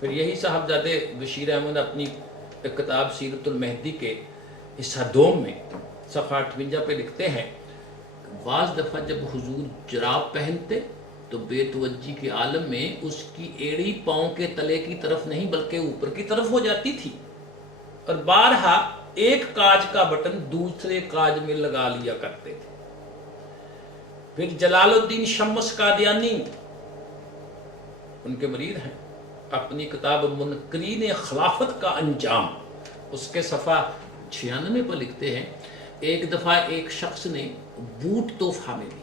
پھر یہی صاحبزادے بشیر احمد اپنی کتاب سیرت المہدی کے حصہ دوم میں صفحہ 58 پہ لکھتے ہیں، بعض دفعہ جب حضور جراب پہنتے تو بے توجہی کے عالم میں اس کی ایڑی پاؤں کے تلے کی طرف نہیں بلکہ اوپر کی طرف ہو جاتی تھی، اور بارہا ایک کاج کا بٹن دوسرے کاج میں لگا لیا کرتے تھے۔ پھر جلال الدین شمس قادیانی ان کے مرید ہیں، اپنی کتاب منکرین خلافت کا انجام اس کے صفحہ 96 پر لکھتے ہیں، ایک دفعہ ایک شخص نے بوٹ تحفہ میں لیا،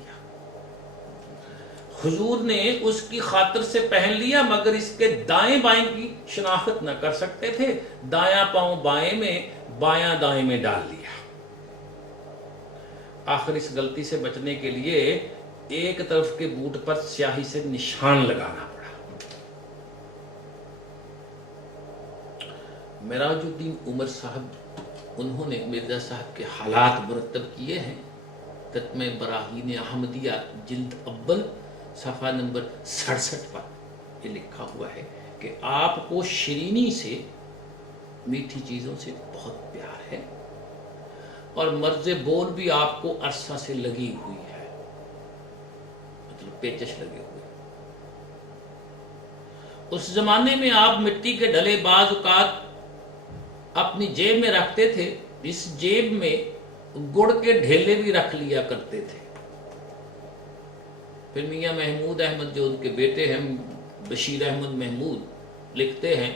حضور نے اس کی خاطر سے پہن لیا مگر اس کے دائیں بائیں کی شناخت نہ کر سکتے تھے، دایاں پاؤں بائیں میں بایاں دائیں میں ڈال لیا۔ آخر اس غلطی سے بچنے کے لیے ایک طرف کے بوٹ پر سیاہی سے نشان لگانا پڑا۔ معراج الدین عمر صاحب انہوں نے مرزا صاحب کے حالات مرتب کیے ہیں۔ تتمہ براہین احمدیہ جلد اول صفحہ نمبر 67 پر یہ لکھا ہوا ہے کہ آپ کو شرینی سے، میٹھی چیزوں سے بہت پیار ہے، اور مرض بول بھی آپ کو عرصہ سے لگی ہوئی ہے، مطلب پیچش لگے ہوئے۔ اس زمانے میں آپ مٹی کے ڈلے بعض اوقات اپنی جیب میں رکھتے تھے، اس جیب میں گڑ کے ڈھیلے بھی رکھ لیا کرتے تھے۔ پھر میاں محمود احمد جو ان کے بیٹے ہیں بشیر احمد محمود لکھتے ہیں،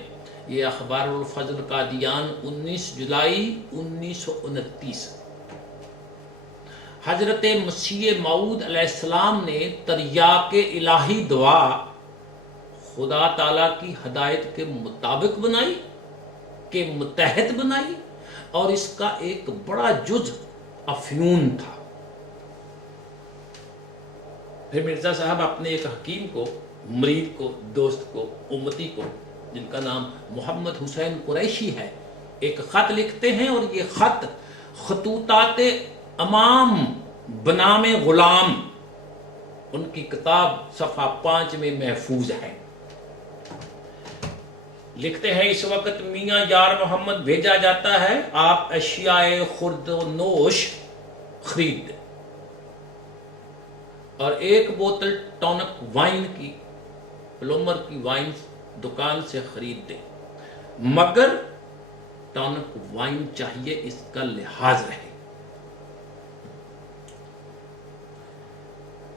یہ اخبار الفضل قادیان 19 جولائی 1929۔ حضرت مسیح موعود علیہ السلام نے تریاق الہی دعا خدا تعالیٰ کی ہدایت کے مطابق بنائی کہ متحد بنائی، اور اس کا ایک بڑا جز افیون تھا۔ پھر مرزا صاحب اپنے ایک حکیم کو، مرید کو، دوست کو، امتی کو، جن کا نام محمد حسین قریشی ہے، ایک خط لکھتے ہیں، اور یہ خط خطوطات امام بنام غلام ان کی کتاب صفحہ 5 میں محفوظ ہے۔ لکھتے ہیں، اس وقت میاں یار محمد بھیجا جاتا ہے، آپ اشیاء خرد و نوش خرید دیں اور ایک بوتل ٹونک وائن کی پلومر کی وائن دکان سے خرید دیں، مگر ٹونک وائن چاہیے، اس کا لحاظ رہے۔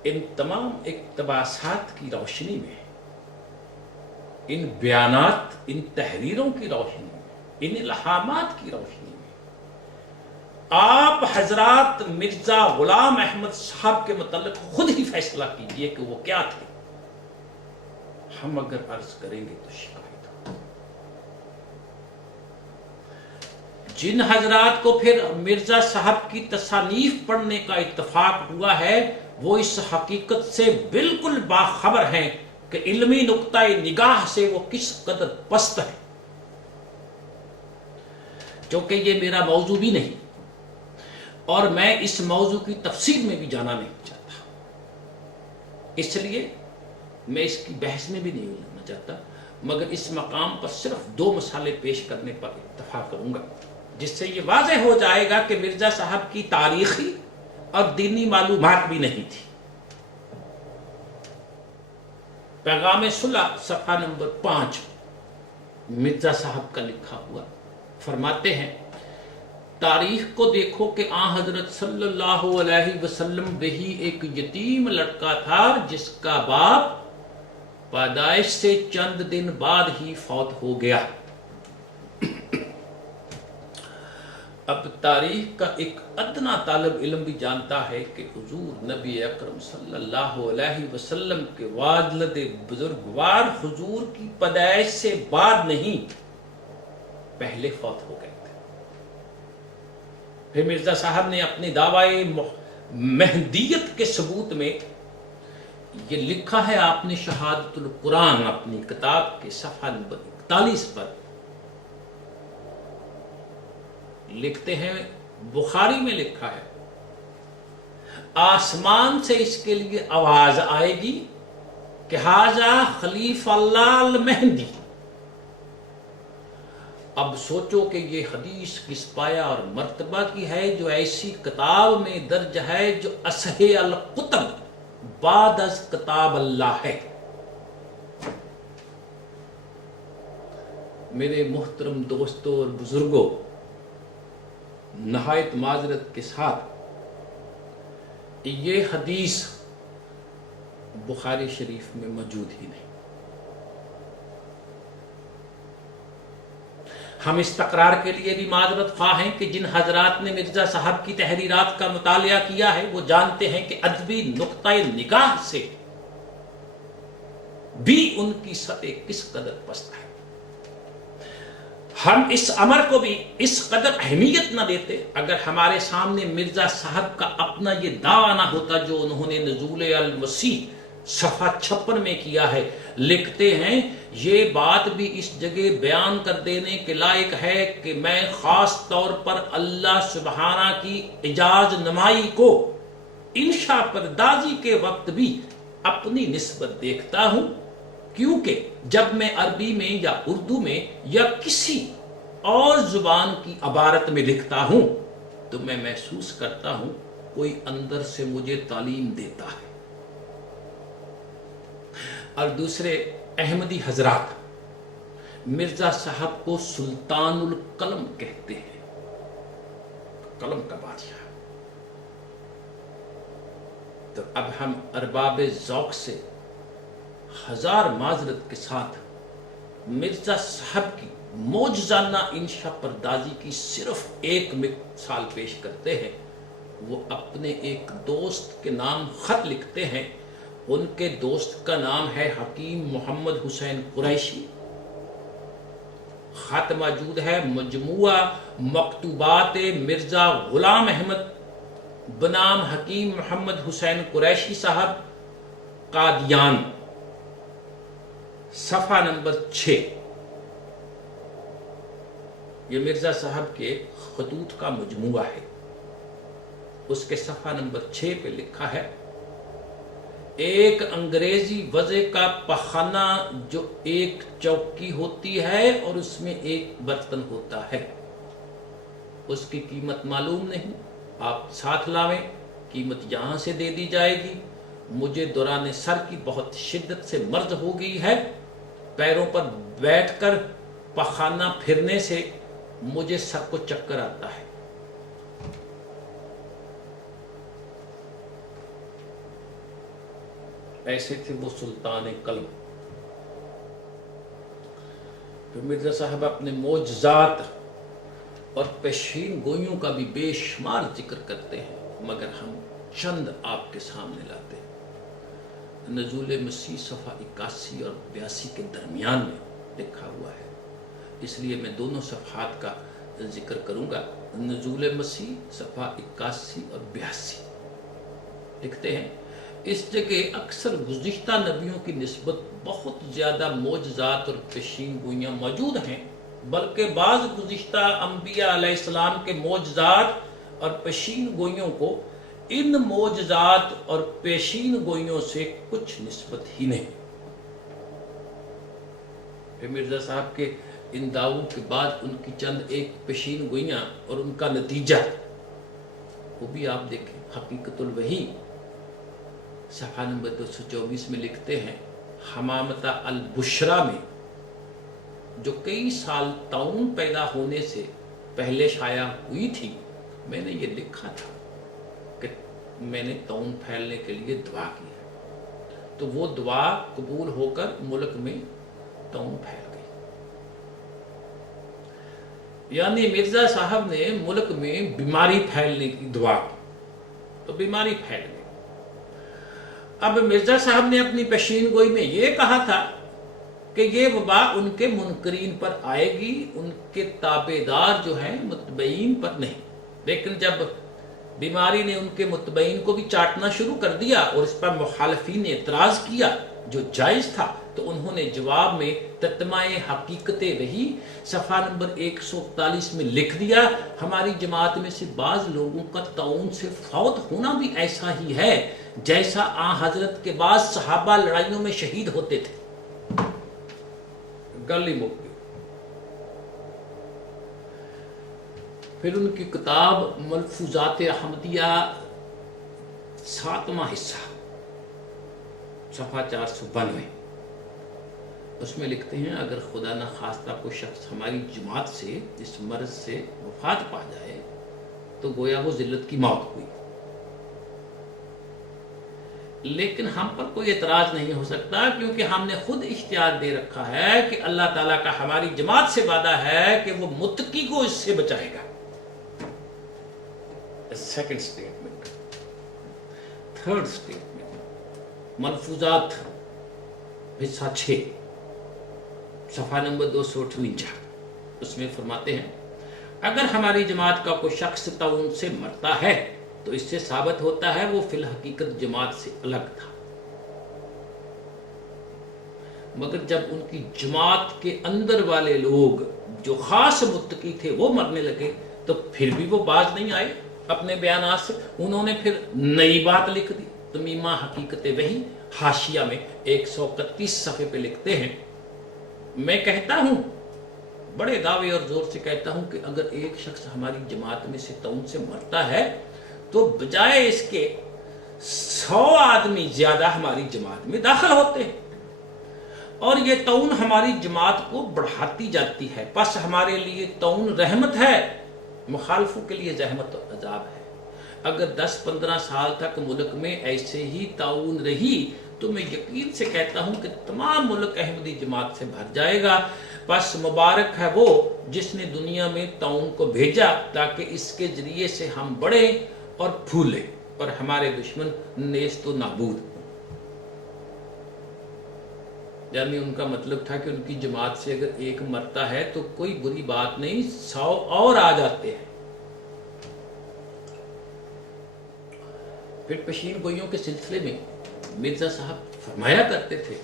ان تمام اقتباسات کی روشنی میں، ان بیانات، ان تحریروں کی روشنی میں، ان الہامات کی روشنی میں، آپ حضرات مرزا غلام احمد صاحب کے متعلق خود ہی فیصلہ کیجئے کہ وہ کیا تھے۔ ہم اگر عرض کریں گے تو شکایت ہو۔ جن حضرات کو پھر مرزا صاحب کی تصانیف پڑھنے کا اتفاق ہوا ہے، وہ اس حقیقت سے بالکل باخبر ہیں کہ علمی نقطہ نگاہ سے وہ کس قدر پست ہے۔ چونکہ یہ میرا موضوع بھی نہیں، اور میں اس موضوع کی تفصیل میں بھی جانا نہیں چاہتا، اس لیے میں اس کی بحث میں بھی نہیں لگنا چاہتا، مگر اس مقام پر صرف 2 مسئلے پیش کرنے پر اتفاق کروں گا، جس سے یہ واضح ہو جائے گا کہ مرزا صاحب کی تاریخی اور دینی معلومات بھی نہیں تھی۔ پیغام صلح صفحہ نمبر 5 مرزا صاحب کا لکھا ہوا، فرماتے ہیں، تاریخ کو دیکھو کہ آن حضرت صلی اللہ علیہ وسلم وہی ایک یتیم لڑکا تھا جس کا باپ پیدائش سے چند دن بعد ہی فوت ہو گیا۔ اب تاریخ کا ایک ادنا طالب علم بھی جانتا ہے کہ حضور نبی اکرم صلی اللہ علیہ وسلم کے والد بزرگوار حضور کی پیدائش سے بعد نہیں، پہلے فوت ہو گئے تھے۔ پھر مرزا صاحب نے اپنی دعوی مہدیت کے ثبوت میں یہ لکھا ہے، آپ نے شہادت القرآن اپنی کتاب کے صفحہ نمبر 41 پر لکھتے ہیں، بخاری میں لکھا ہے، آسمان سے اس کے لیے آواز آئے گی کہ ھذا خلیفہ اللہ المہدی، اب سوچو کہ یہ حدیث کس پایا اور مرتبہ کی ہے جو ایسی کتاب میں درج ہے جو اصح الکتب بعد از کتاب اللہ ہے۔ میرے محترم دوستوں اور بزرگوں، نہایت معذرت کے ساتھ یہ حدیث بخاری شریف میں موجود ہی نہیں۔ ہم اس تکرار کے لیے بھی معذرت خواہ ہیں کہ جن حضرات نے مرزا صاحب کی تحریرات کا مطالعہ کیا ہے وہ جانتے ہیں کہ ادبی نقطہ نگاہ سے بھی ان کی سطح کس قدر پست ہے۔ ہم اس امر کو بھی اس قدر اہمیت نہ دیتے اگر ہمارے سامنے مرزا صاحب کا اپنا یہ دعویٰ نہ ہوتا جو انہوں نے نزول المسیح صفحہ 56 میں کیا ہے۔ لکھتے ہیں یہ بات بھی اس جگہ بیان کر دینے کے لائق ہے کہ میں خاص طور پر اللہ سبحانہ کی اعجاز نمائی کو انشاء پردازی کے وقت بھی اپنی نسبت دیکھتا ہوں، کیونکہ جب میں عربی میں یا اردو میں یا کسی اور زبان کی عبارت میں لکھتا ہوں تو میں محسوس کرتا ہوں کوئی اندر سے مجھے تعلیم دیتا ہے۔ اور دوسرے احمدی حضرات مرزا صاحب کو سلطان القلم کہتے ہیں، قلم کا بادشاہ۔ تو اب ہم ارباب ذوق سے ہزار معذرت کے ساتھ مرزا صاحب کی معجزانہ انشا پردازی کی صرف ایک مثال پیش کرتے ہیں۔ وہ اپنے ایک دوست کے نام خط لکھتے ہیں، ان کے دوست کا نام ہے حکیم محمد حسین قریشی۔ خط موجود ہے مجموعہ مکتوبات مرزا غلام احمد بنام حکیم محمد حسین قریشی صاحب قادیان، صفحہ نمبر 6۔ یہ مرزا صاحب کے خطوط کا مجموعہ ہے۔ اس کے صفحہ نمبر 6 پہ لکھا ہے، ایک انگریزی وضع کا پخانہ جو ایک چوکی ہوتی ہے اور اس میں ایک برتن ہوتا ہے، اس کی قیمت معلوم نہیں، آپ ساتھ لاویں، قیمت یہاں سے دے دی جائے گی۔ مجھے دوران سر کی بہت شدت سے مرض ہو گئی ہے، پیروں پر بیٹھ کر پخانہ پھرنے سے مجھے سر کو چکر آتا ہے۔ ایسے تھے وہ سلطان قلم۔ پھر مرزا صاحب اپنے معجزات اور پیشین گوئیوں کا بھی بے شمار ذکر کرتے ہیں، مگر ہم چند آپ کے سامنے لاتے ہیں۔ نزول مسیح صفحہ 81 اور 82 کے درمیان میں لکھا ہوا ہے، اس لیے میں دونوں صفحات کا ذکر کروں گا۔ نزول مسیح صفحہ 81 اور 82 لکھتے ہیں، اس جگہ اکثر گزشتہ نبیوں کی نسبت بہت زیادہ معجزات اور پیشین گوئیاں موجود ہیں، بلکہ بعض گزشتہ انبیاء علیہ السلام کے معجزات اور پیشین گوئیوں کو ان معجزات اور پیشین گوئیوں سے کچھ نسبت ہی نہیں۔ پھر مرزا صاحب کے ان دعووں کے بعد ان کی چند ایک پیشین گوئیاں اور ان کا نتیجہ وہ بھی آپ دیکھیں۔ حقیقت الوحی صفحہ نمبر 224 میں لکھتے ہیں، حمامتہ البشرا میں جو کئی سال طاعون پیدا ہونے سے پہلے شائع ہوئی تھی، میں نے یہ لکھا تھا کہ میں نے طاعون پھیلنے کے لیے دعا کی ہے، تو وہ دعا قبول ہو کر ملک میں طاعون پھیل گئی۔ یعنی مرزا صاحب نے ملک میں بیماری پھیلنے کی دعا کی تو بیماری پھیل گئی۔ اب مرزا صاحب نے اپنی پیشین گوئی میں یہ کہا تھا کہ یہ وبا ان کے منکرین پر آئے گی، ان کے تابعدار جو ہیں متبعین پر نہیں۔ لیکن جب بیماری نے ان کے متبعین کو بھی چاٹنا شروع کر دیا اور اس پر مخالفین نے اعتراض کیا جو جائز تھا، تو انہوں نے جواب میں تتمہ حقیقت وحی صفحہ نمبر 141 میں لکھ دیا، ہماری جماعت میں سے بعض لوگوں کا طاعون سے فوت ہونا بھی ایسا ہی ہے جیسا آن حضرت کے بعد صحابہ لڑائیوں میں شہید ہوتے تھے۔ گل ہی مک گئی۔ پھر ان کی کتاب ملفوظات احمدیہ 7واں حصہ صفحہ 492، اس میں لکھتے ہیں اگر خدا نہ خواستہ کوئی شخص ہماری جماعت سے اس مرض سے وفات پا جائے تو گویا وہ ذلت کی موت ہوئی، لیکن ہم پر کوئی اعتراض نہیں ہو سکتا کیونکہ ہم نے خود اختیار دے رکھا ہے کہ اللہ تعالیٰ کا ہماری جماعت سے وعدہ ہے کہ وہ متقی کو اس سے بچائے گا۔ سیکنڈ سٹیٹمنٹ، تھرڈ سٹیٹمنٹ، ملفوظات حصہ 6 صفحہ نمبر 258، اس میں فرماتے ہیں اگر ہماری جماعت کا کوئی شخص طاعون سے مرتا ہے تو اس سے ثابت ہوتا ہے وہ فی الحقیقت جماعت سے الگ تھا، مگر جب ان کی جماعت کے اندر والے لوگ جو خاص متقی تھے وہ مرنے لگے تو پھر بھی وہ باز نہیں آئے اپنے بیانات سے، انہوں نے پھر نئی بات لکھ دی۔ تمیمہ حقیقت وحی حاشیہ میں 131 صفحے پہ لکھتے ہیں میں کہتا ہوں، بڑے دعوے اور زور سے کہتا ہوں کہ اگر ایک شخص ہماری جماعت میں سے طاعون سے مرتا ہے تو بجائے اس کے 100 آدمی زیادہ ہماری جماعت میں داخل ہوتے ہیں، اور یہ طاعون ہماری جماعت کو بڑھاتی جاتی ہے، پس ہمارے لیے طاعون رحمت ہے، مخالفوں کے لیے زحمت اور عذاب ہے۔ اگر 10-15 سال تک ملک میں ایسے ہی طاعون رہی تو میں یقین سے کہتا ہوں کہ تمام ملک احمدی جماعت سے بھر جائے گا، پس مبارک ہے وہ جس نے دنیا میں طاعون کو بھیجا تاکہ اس کے ذریعے سے ہم بڑھیں اور پھولیں اور ہمارے دشمن نیست و نابود۔ یعنی ان کا مطلب تھا کہ ان کی جماعت سے اگر ایک مرتا ہے تو کوئی بری بات نہیں، 100 اور آ جاتے ہیں۔ پھر پشین گوئیوں کے سلسلے میں مرزا صاحب فرمایا کرتے تھے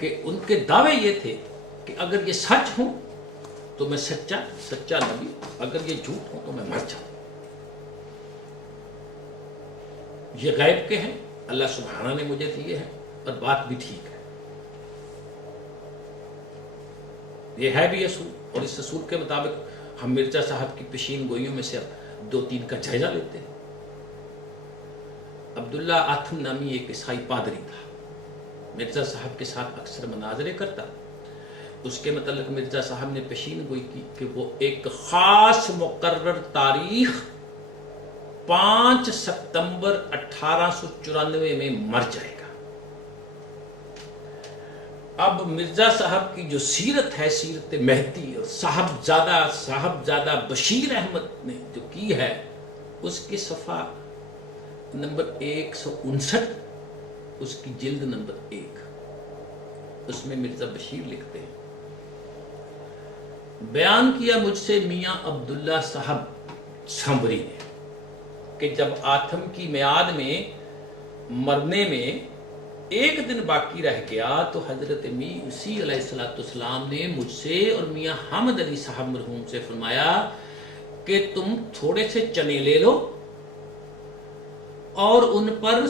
کہ ان کے دعوے یہ تھے کہ اگر یہ سچ ہوں تو میں سچا نبی، اگر یہ جھوٹ ہوں تو میں مر جاؤں۔ یہ غیب کے ہیں، اللہ سبحانہ نے مجھے دیے ہیں، اور بات بھی ٹھیک ہے، یہ ہے بھی اصول، اور اس اصول کے مطابق ہم مرزا صاحب کی پشین گوئیوں میں سے 2-3 کا جائزہ لیتے ہیں۔ عبداللہ آتھم نامی ایک عیسائی پادری تھا، مرزا صاحب کے ساتھ اکثر مناظرے کرتا۔ اس کے متعلق مرزا صاحب نے پشین گوئی کی کہ وہ ایک خاص مقرر تاریخ 5 ستمبر 1894 میں مر جائے گا۔ اب مرزا صاحب کی جو سیرت ہے، سیرت مہدی اور صاحبزادہ بشیر احمد نے جو کی ہے، اس کی صفحہ نمبر 159، اس کی جلد نمبر 1، اس میں مرزا بشیر لکھتے ہیں بیان کیا مجھ سے میاں عبداللہ صاحب سنبری نے کہ جب آتم کی میعاد میں مرنے میں 1 دن باقی رہ گیا تو حضرت اسی علیہ السلام نے مجھ سے اور میاں حامد علی صاحب مرحوم سے فرمایا کہ تم تھوڑے سے چنے لے لو اور ان پر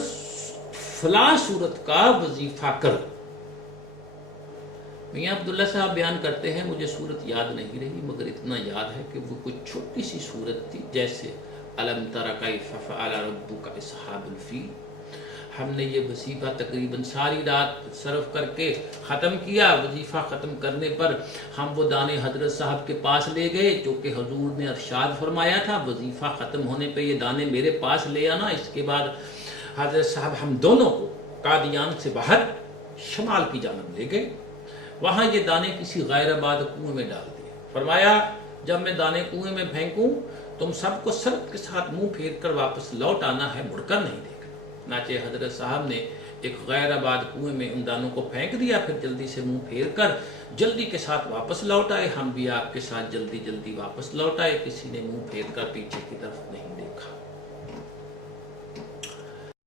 فلاں صورت کا وظیفہ کرو۔ میاں عبداللہ صاحب بیان کرتے ہیں مجھے صورت یاد نہیں رہی، مگر اتنا یاد ہے کہ وہ کچھ چھوٹی سی صورت تھی، جیسے الم تر کیف فعل ربک اصحاب الفیل۔ ہم نے یہ وظیفہ تقریباً ساری رات صرف کر کے ختم کیا۔ وظیفہ ختم کرنے پر ہم وہ دانے حضرت صاحب کے پاس لے گئے، جو کہ حضور نے ارشاد فرمایا تھا وظیفہ ختم ہونے پہ یہ دانے میرے پاس لے آنا۔ اس کے بعد حضرت صاحب ہم دونوں کو قادیان سے باہر شمال کی جانب لے گئے، وہاں یہ دانے کسی غیر آباد کنویں میں ڈال دیے۔ فرمایا جب میں دانے کنویں میں پھینکوں تم سب کو سرد کے ساتھ منہ پھیر کر واپس لوٹ آنا ہے، مڑ کر نہیں دیکھنا۔ چنانچہ حضرت صاحب نے ایک غیر آباد کنویں میں ان دانوں کو پھینک دیا، پھر جلدی سے منہ پھیر کر جلدی کے ساتھ واپس لوٹ آئے۔ ہم بھی آپ کے ساتھ جلدی واپس لوٹ آئے، کسی نے منہ پھیر کر پیچھے کی طرف نہیں دیکھا۔